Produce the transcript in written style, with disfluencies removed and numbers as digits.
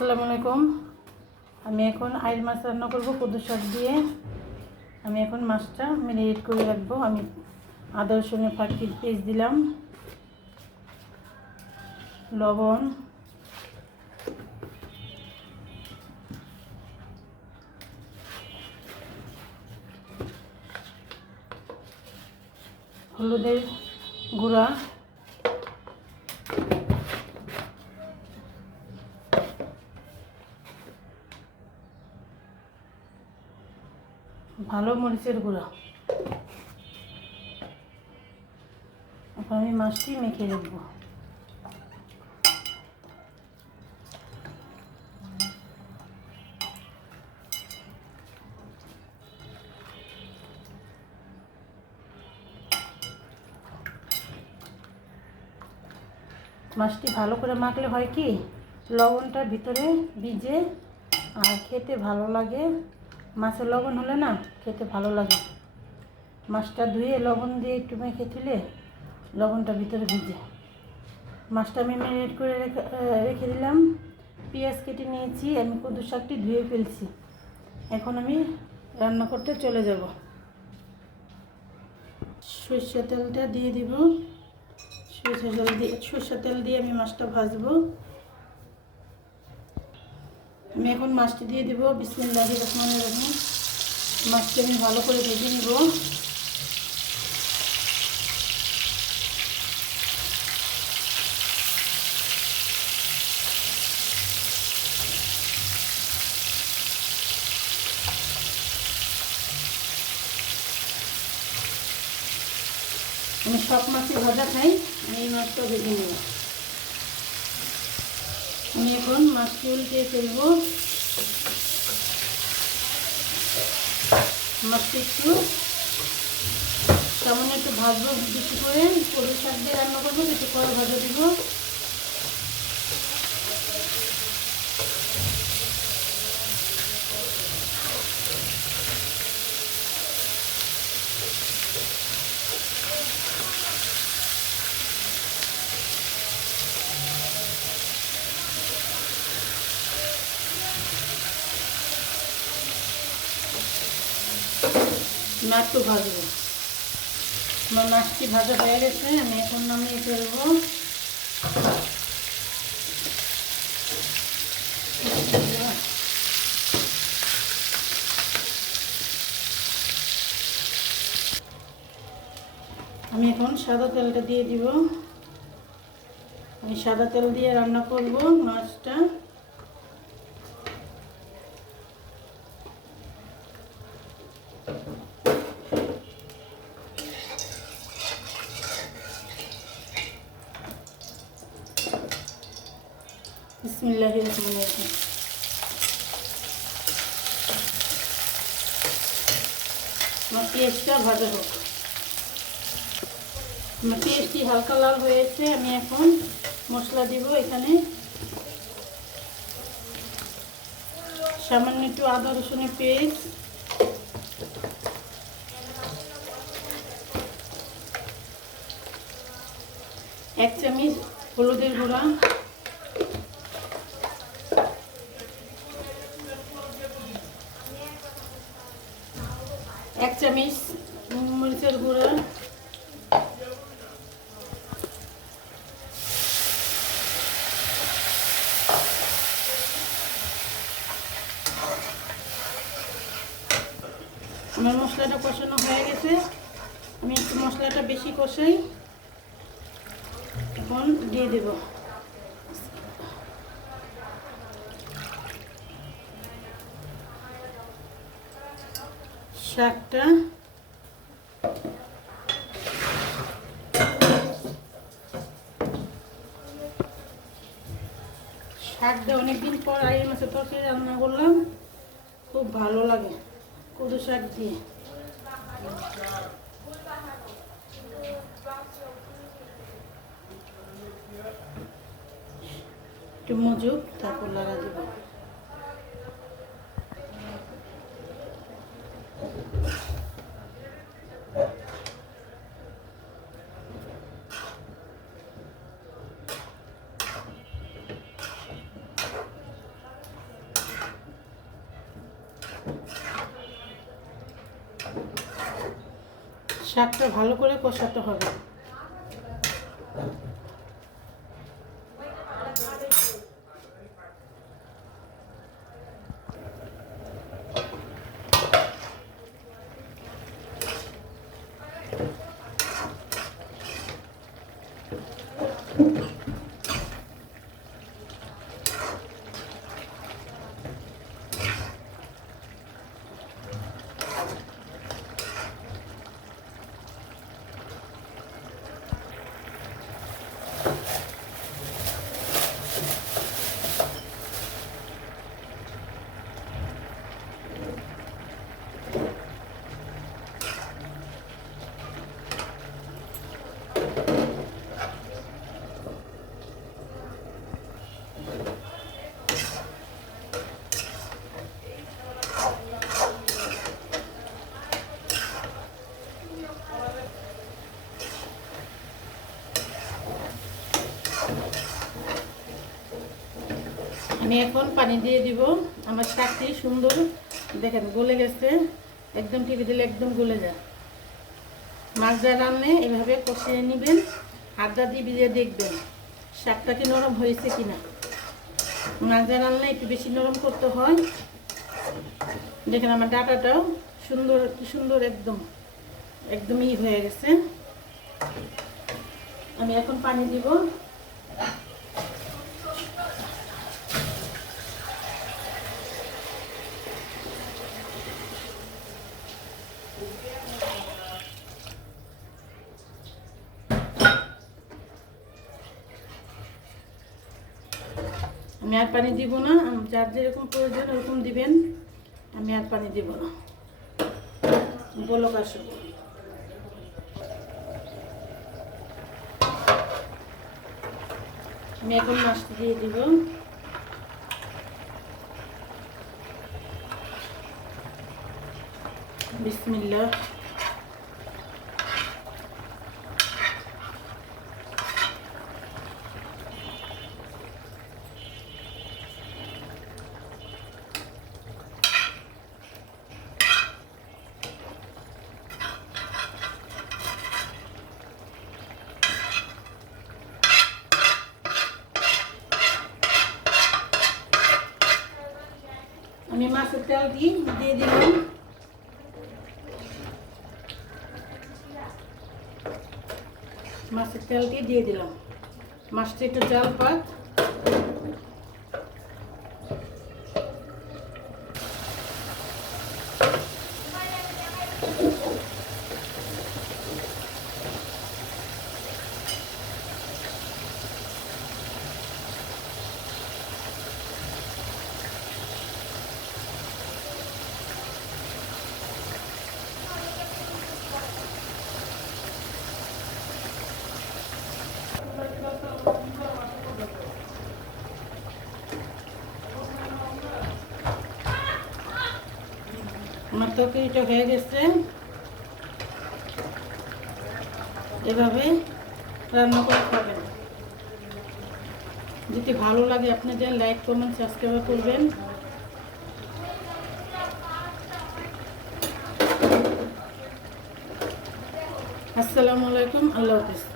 আসসালামু আলাইকুম। আমি এখন আইল মাছ রান্না করব কদু শাক দিয়ে। আমি এখন মাছটা ম্যারিনেট করে রাখবো। আমি আদা রসুনের ফাঁকির পেস্ট দিলাম, লবণ, হলুদের গুঁড়া, ভালো মরিচের গুঁড়া। এখন আমি মাছটি মেখে রাখবো। মাছটি ভালো করে মাখলে হয় কি, লবণটা ভিতরে ভিজে আর খেতে ভালো লাগে। মাছের লবণ হলে না খেতে ভালো লাগে। মাছটা ধুয়ে লবণ দিয়ে একটু মেখে তুলে লবণটা ভিতরে ভিজে। মাছটা আমি ম্যারিনেট করে রেখে দিলাম। পেঁয়াজ কেটে নিয়েছি, আমি কদু শাকটি ধুয়ে ফেলছি। এখন আমি রান্না করতে চলে যাব। সরষের তেলটা দিয়ে দিব। সরষের তেল দিয়ে আমি মাছটা ভাজবো। আমি এখন মাছটি দিয়ে দিব। বিসমিল্লাহির রহমানির রহিম। মাছটি আমি ভালো করে ভেজে নিব। আমি সব মাছই ভাজা খাই, আমি এই মাছটা ভেজে নেব। আমি এখন মাছটি উল্টে ফেলবো। মাছটি একটু সামান্য একটু ভাজবো, বেশি করে কদু শাক দিয়ে রান্না করবো, একটু করে ভাজা দিব। একটু ভাজবো। আমার মাছটি ভাজা হয়ে গেছে, আমি এখন নামিয়ে ফেলবো। আমি এখন সাদা তেলটা দিয়ে দিব। আমি সাদা তেল দিয়ে রান্না করব মাছটা। বিসমিল্লাহির রহমানির রহিম। আমার পেঁয়াজটা ভাজা হোক। আমার পেঁয়াজটি হালকা লাল হয়েছে। আমি এখন মশলা দিব। এখানে সামান্য একটু আদা রসুনের পেস্ট, এক চামচ হলুদের গুঁড়া, এক চামচ মরিচের গুঁড়া, আমার মশলাটা কষানো হয়ে গেছে। আমি একটু মশলাটা বেশি কষাই, এখন দিয়ে দেব শাকটা। শাকটা অনেকদিন পর আইল মাছের তরকারি রান্না করলাম, খুব ভালো লাগে কদু শাক দিয়ে। একটু মজুক, তারপর লাগা দেব। শাকটা ভালো করে কষাতে হবে। আমি এখন পানি দিয়ে দিব। আমার শাকটি সুন্দর দেখেন গলে গেছে, একদম টিপে দিলে একদম গলে যায়। মাছ যা রান্নে এভাবে কষিয়ে নেবেন, আদা দিয়ে ভিজিয়ে দেখবেন শাকটা কি নরম হয়েছে কিনা। মাছ যা রান্নে একটু বেশি নরম করতে হয়। দেখেন আমার ডাটাটাও সুন্দর, কি সুন্দর একদমই হয়ে গেছে। আমি এখন পানি দিব। আমি আর পানি দিব না, যার যেরকম প্রয়োজন ওরকম দিবেন। আমি আর পানি দিব না, বলক আসুক। আমি এখন মাছটা দিয়ে দিব। বিসমিল্লাহ। আমি মাছের তেল দিয়ে দিলাম। মাছের তেল দিয়ে দিলাম। মাছটা একটু জাল পাক। আমার তরকারিটা হয়ে গেছে। এভাবে রান্না করে খাবেন। যদি ভালো লাগে আপনাদের লাইক কমেন্ট সাবস্ক্রাইব করবেন। আসসালামু আলাইকুম, আল্লাহ হাফেজ।